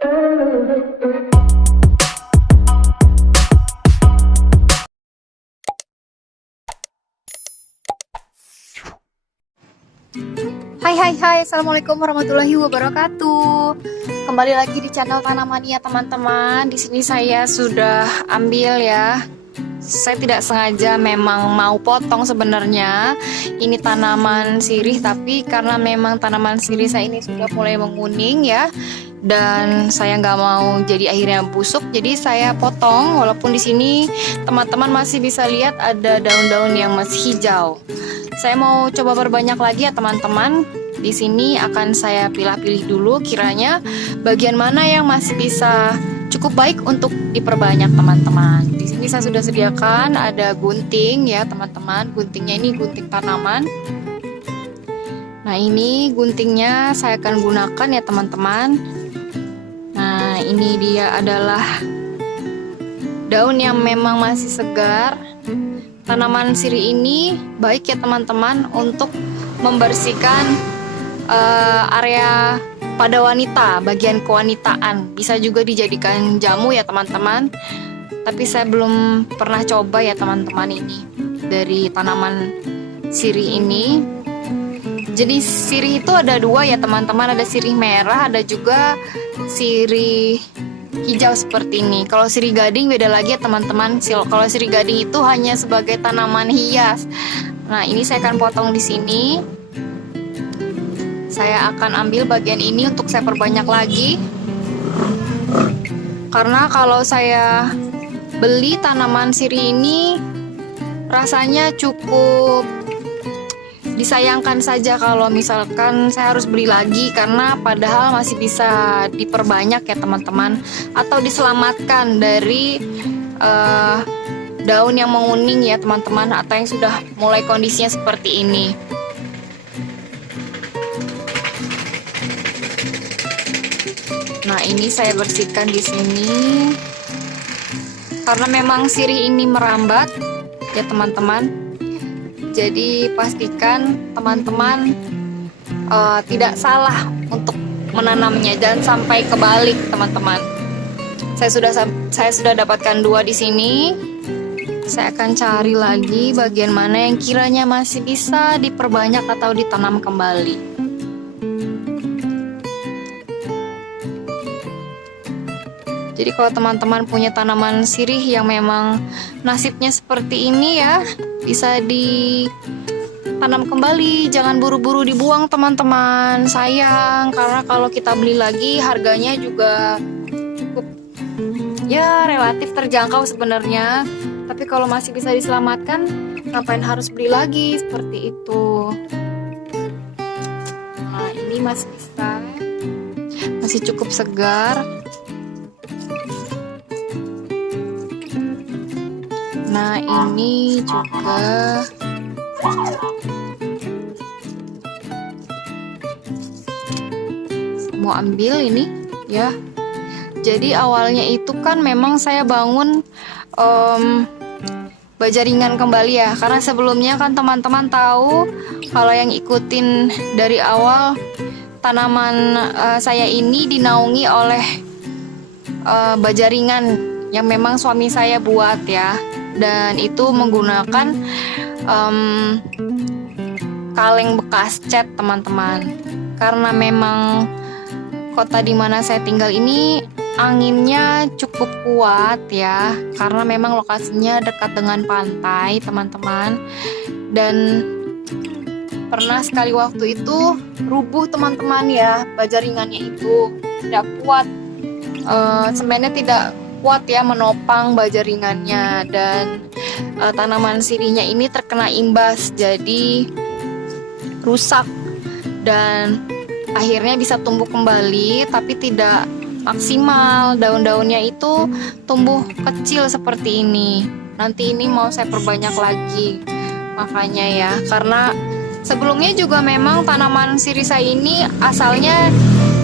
Hai, Assalamualaikum warahmatullahi wabarakatuh. Kembali lagi di channel Tanamania teman-teman. Di sini saya sudah ambil ya. Saya tidak sengaja memang mau potong sebenarnya. Ini tanaman sirih, tapi karena memang tanaman sirih saya ini sudah mulai menguning ya, dan saya nggak mau jadi akhirnya busuk, jadi saya potong. Walaupun di sini teman-teman masih bisa lihat ada daun-daun yang masih hijau. Saya mau coba perbanyak lagi ya teman-teman. Di sini akan saya pilih-pilih dulu kiranya bagian mana yang masih bisa cukup baik untuk diperbanyak teman-teman. Di sini saya sudah sediakan ada gunting ya teman-teman. Guntingnya ini gunting tanaman. Nah, ini guntingnya saya akan gunakan ya teman-teman. Nah, ini dia adalah daun yang memang masih segar. Tanaman sirih ini baik ya teman-teman untuk membersihkan area pada wanita, bagian kewanitaan. Bisa juga dijadikan jamu ya teman-teman. Tapi saya belum pernah coba ya teman-teman ini dari tanaman sirih ini. Jadi sirih itu ada dua ya teman-teman, ada sirih merah, ada juga sirih hijau seperti ini. Kalau sirih gading beda lagi ya teman-teman. Kalau sirih gading itu hanya sebagai tanaman hias. Nah, ini saya akan potong di sini. Saya akan ambil bagian ini untuk saya perbanyak lagi. Karena kalau saya beli tanaman sirih ini rasanya cukup disayangkan saja kalau misalkan saya harus beli lagi, karena padahal masih bisa diperbanyak ya teman-teman, atau diselamatkan dari daun yang menguning ya teman-teman, atau yang sudah mulai kondisinya seperti ini. Nah, ini saya bersihkan di sini karena memang sirih ini merambat ya teman-teman. Jadi pastikan teman-teman tidak salah untuk menanamnya, dan sampai kebalik teman-teman. Saya sudah dapatkan dua di sini. Saya akan cari lagi bagian mana yang kiranya masih bisa diperbanyak atau ditanam kembali. Jadi kalau teman-teman punya tanaman sirih yang memang nasibnya seperti ini ya, bisa ditanam kembali, jangan buru-buru dibuang teman-teman. Sayang, karena kalau kita beli lagi harganya juga cukup ya relatif terjangkau sebenarnya. Tapi kalau masih bisa diselamatkan, ngapain harus beli lagi seperti itu. Nah, ini masih bisa, masih cukup segar. Nah, ini juga mau ambil ini ya. Jadi awalnya itu kan memang saya bangun bajaringan kembali ya, karena sebelumnya kan teman-teman tahu kalau yang ikutin dari awal, tanaman saya ini dinaungi oleh bajaringan yang memang suami saya buat ya. Dan itu menggunakan kaleng bekas cat teman-teman. Karena memang kota di mana saya tinggal ini anginnya cukup kuat ya, karena memang lokasinya dekat dengan pantai teman-teman. Dan pernah sekali waktu itu rubuh teman-teman ya, bajaringannya itu tidak kuat, semennya tidak kuat ya menopang bajaringannya, dan tanaman sirihnya ini terkena imbas, jadi rusak dan akhirnya bisa tumbuh kembali tapi tidak maksimal. Daun-daunnya itu tumbuh kecil seperti ini. Nanti ini mau saya perbanyak lagi, makanya ya, karena sebelumnya juga memang tanaman sirih saya ini asalnya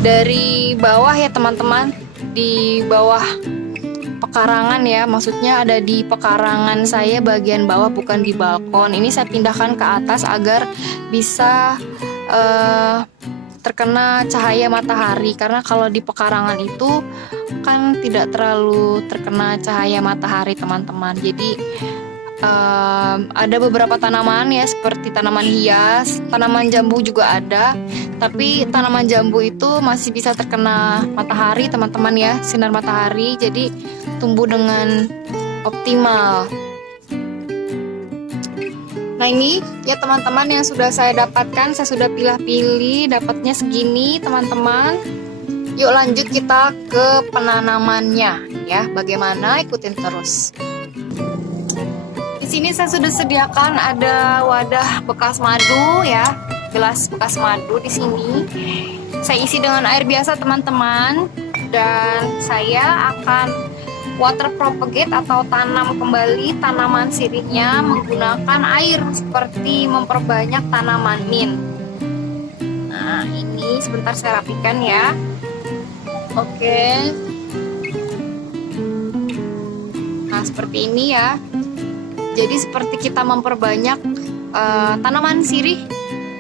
dari bawah ya teman-teman, di bawah pekarangan ya, maksudnya ada di pekarangan saya bagian bawah, bukan di balkon. Ini saya pindahkan ke atas agar bisa terkena cahaya matahari, karena kalau di pekarangan itu kan tidak terlalu terkena cahaya matahari teman-teman. Jadi ada beberapa tanaman ya, seperti tanaman hias, tanaman jambu juga ada, tapi tanaman jambu itu masih bisa terkena matahari teman-teman ya, sinar matahari, jadi tumbuh dengan optimal. Nah ini ya teman-teman yang sudah saya dapatkan, saya sudah pilih-pilih, dapatnya segini teman-teman. Yuk lanjut kita ke penanamannya ya, bagaimana, ikutin terus. Di sini saya sudah sediakan ada wadah bekas madu ya, gelas bekas madu di sini. Saya isi dengan air biasa teman-teman, dan saya akan water propagate atau tanam kembali tanaman sirihnya menggunakan air seperti memperbanyak tanaman mint. Nah ini sebentar saya rapikan ya. Oke. Nah seperti ini ya. Jadi seperti kita memperbanyak tanaman sirih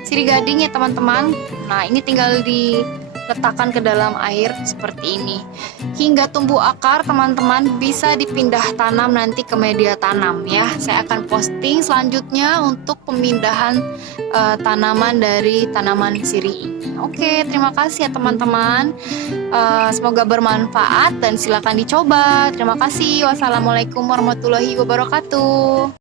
gading ya teman-teman. Nah ini tinggal diletakkan ke dalam air seperti ini hingga tumbuh akar teman-teman, bisa dipindah tanam nanti ke media tanam ya. Saya akan posting selanjutnya untuk pemindahan tanaman dari tanaman sirih ini. Oke, terima kasih ya teman-teman. Semoga bermanfaat dan silakan dicoba. Terima kasih. Wassalamualaikum warahmatullahi wabarakatuh.